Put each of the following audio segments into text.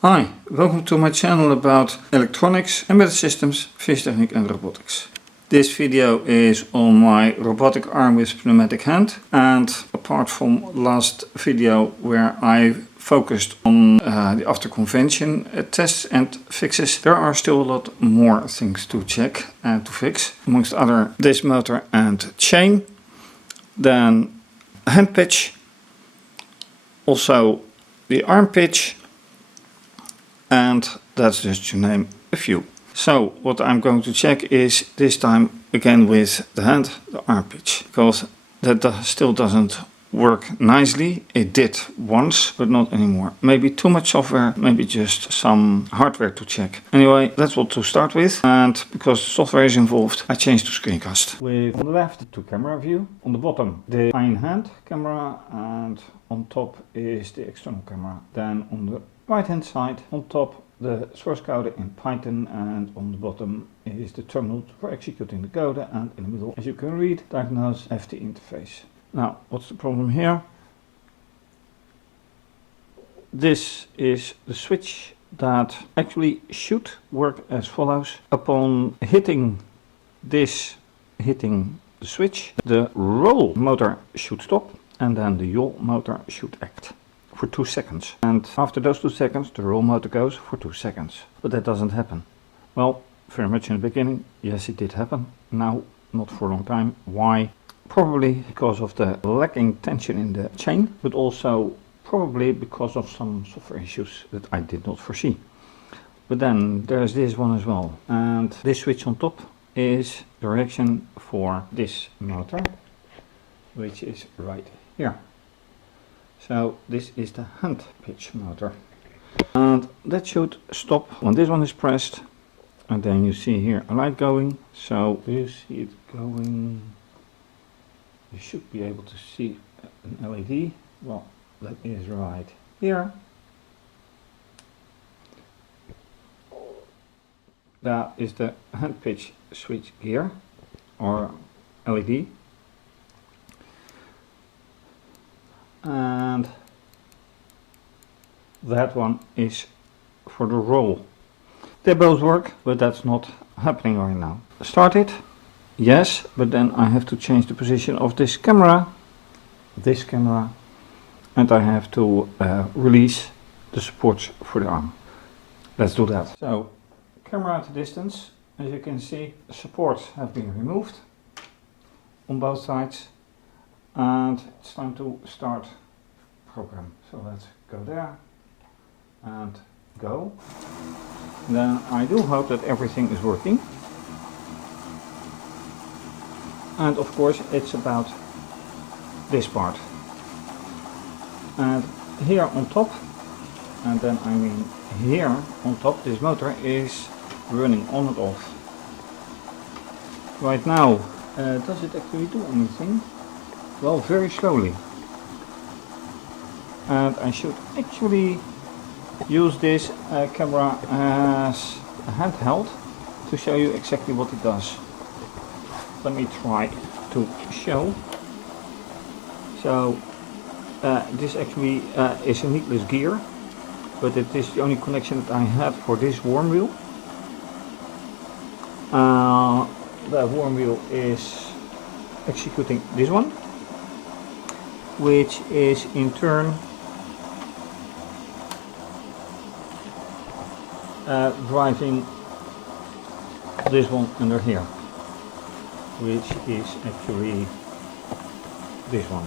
Hi, welcome to my channel about electronics, embedded systems, fischertechnik and robotics. This video is on my robotic arm with pneumatic hand, and apart from last video where I focused on the after convention tests and fixes, there are still a lot more things to check and to fix. Amongst other, this motor and chain, then a hand pitch, also the arm pitch, and that's just to name a few. So what I'm going to check is this time again with the hand, the arm pitch, because that still doesn't work nicely. It did once, but not anymore. Maybe too much software, maybe just some hardware to check. Anyway, that's what to start with, and because software is involved, I changed to screencast. With on the left the two camera view, on the bottom the in-hand camera, and on top is the external camera. Then on the right hand side, on top the source code in Python, and on the bottom is the terminal for executing the code, and in the middle, as you can read, diagnose FT interface. Now, what's the problem here? This is the switch that actually should work as follows. Upon hitting the switch, the roll motor should stop, and then the yaw motor should act for 2 seconds. And after those 2 seconds, the roll motor goes for 2 seconds. But that doesn't happen. Well, very much in the beginning, yes, it did happen. Now, not for a long time. Why? Probably because of the lacking tension in the chain, but also probably because of some software issues that I did not foresee. But then there's this one as well. And this switch on top is direction for this motor, which is right here. So this is the hand pitch motor, and that should stop when this one is pressed, and then you see here a light going. So you see it going, you should be able to see an LED. Well, that is right here. That is the hand pitch switch gear or LED. And that one is for the roll. They both work, but that's not happening right now. Start it, yes, but then I have to change the position of this camera, and I have to release the supports for the arm. Let's do that. So, camera at a distance. As you can see, the supports have been removed on both sides. And it's time to start program. So let's go there and go. Then I do hope that everything is working. And of course it's about this part. And here on top, and then I mean here on top, this motor is running on and off. Right now, does it actually do anything? Well, very slowly. And I should actually use this camera as a handheld to show you exactly what it does. Let me try to show. So this actually is a needless gear, but it is the only connection that I have for this worm wheel. The worm wheel is executing this one, which is in turn driving this one under here, which is actually this one,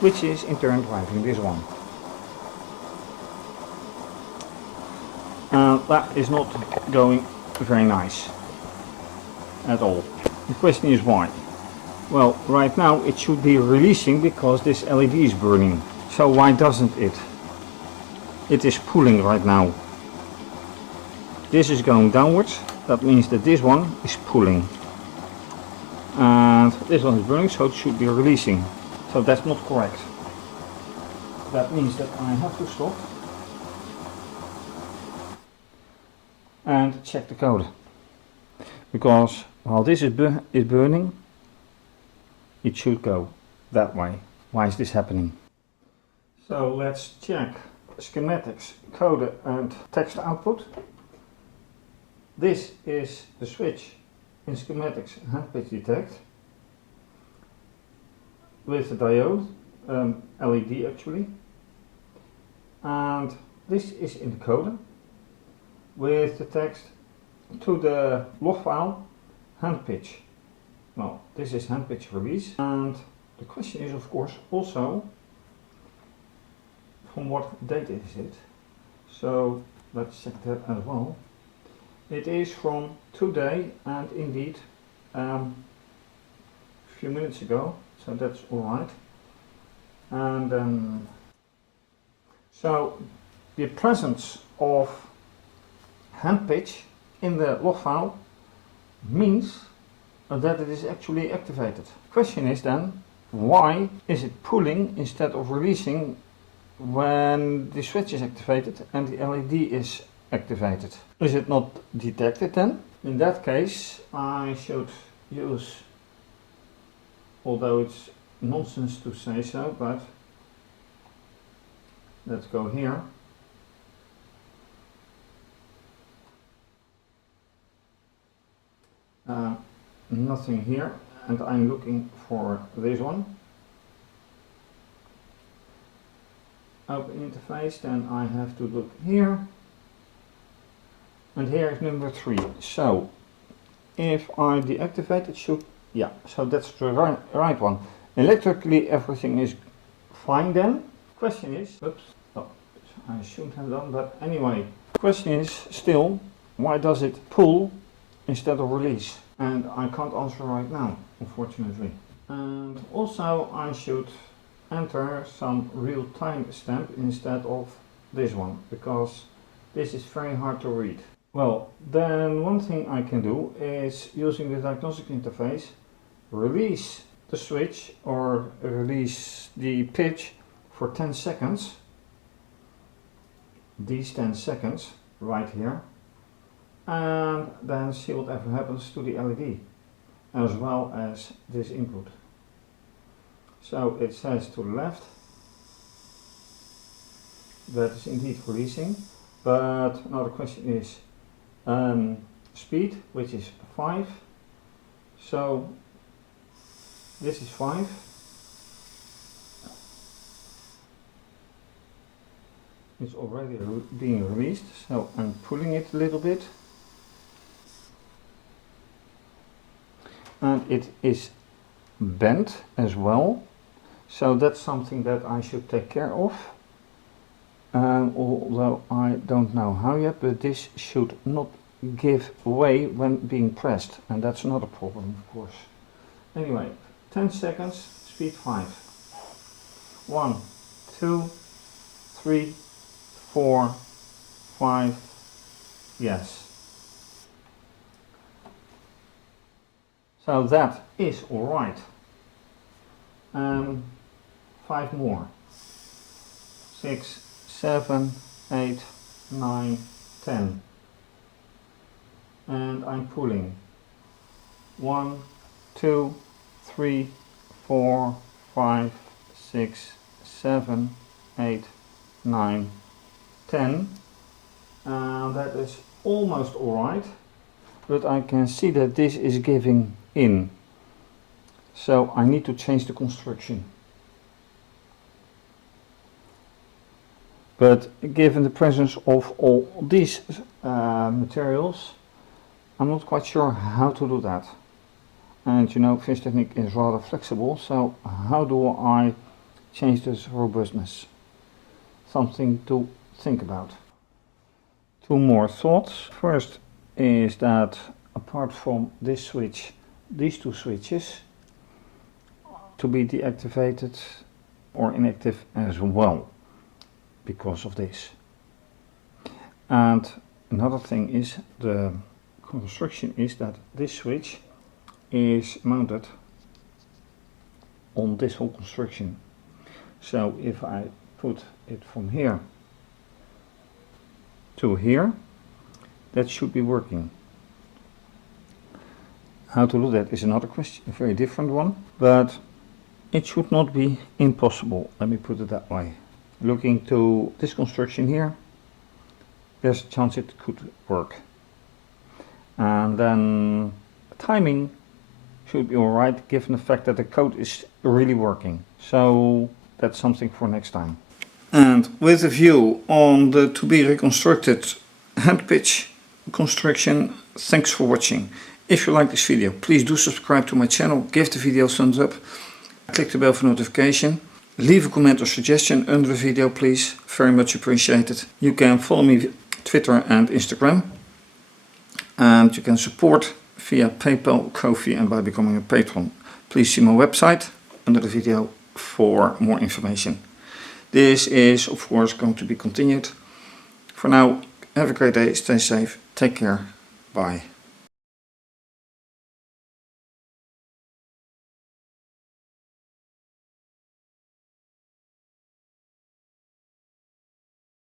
which is in turn driving this one. That is not going very nice at all. The question is why? Well, right now it should be releasing because this LED is burning. So why doesn't it? It is pulling right now. This is going downwards. That means that this one is pulling. And this one is burning, so it should be releasing. So that's not correct. That means that I have to stop and check the code. Because while this is burning, it should go that way. Why is this happening? So let's check schematics, code and text output. This is the switch in schematics hand pitch detect with the diode, LED actually, and this is in the coder with the text to the log file hand pitch. Well, this is hand pitch release, and the question is of course also from what date is it. So let's check that as well. It is from today, and indeed a few minutes ago, so that's alright. And so the presence of hand pitch in the log file means that it is actually activated. Question is then, why is it pulling instead of releasing when the switch is activated and the LED is activated? Is it not detected then? In that case I should use, although it's nonsense to say so, but let's go here. Nothing here, and I'm looking for this one. Open interface, then I have to look here, and here is number 3. So if I deactivate it, should, yeah, so that's the right one. Electrically everything is fine then. Question is, oops, oh, I shouldn't have done, but anyway, question is still, why does it pull instead of release? And I can't answer right now, unfortunately. And also I should enter some real time stamp instead of this one, because this is very hard to read. Well, then one thing I can do is, using the diagnostic interface, release the switch or release the pitch for 10 seconds. These 10 seconds right here. And then see whatever happens to the LED as well as this input. So it says to the left, that is indeed releasing, but now the question is speed, which is 5. So this is 5. It's already being released, so I'm pulling it a little bit. And it is bent as well, so that's something that I should take care of, although I don't know how yet, but this should not give way when being pressed, and that's not a problem of course. Anyway, 10 seconds, speed 5. 1, 2, 3, 4, 5, yes. So that is alright. 5 more. 6, 7, 8, 9, 10. And I'm pulling. 1, 2, 3, 4, 5, 6, 7, 8, 9, 10. That is almost alright, but I can see that this is giving in. So I need to change the construction. But given the presence of all these materials, I'm not quite sure how to do that. And you know, fischtechnik is rather flexible, so how do I change this robustness? Something to think about. 2 more thoughts. First is that apart from this switch, these 2 switches to be deactivated or inactive as well because of this. And another thing is, the construction is that this switch is mounted on this whole construction. So if I put it from here to here, that should be working. How to do that is another question, a very different one, but it should not be impossible, let me put it that way. Looking to this construction here, there's a chance it could work. And then timing should be alright, given the fact that the code is really working. So that's something for next time. And with a view on the to be reconstructed hand pitch construction, thanks for watching. If you like this video, please do subscribe to my channel, give the video a thumbs up, click the bell for notification, leave a comment or suggestion under the video please, very much appreciated. You can follow me Twitter and Instagram, and you can support via PayPal, Ko-fi and by becoming a patron. Please see my website under the video for more information. This is of course going to be continued. For now, have a great day, stay safe, take care, bye.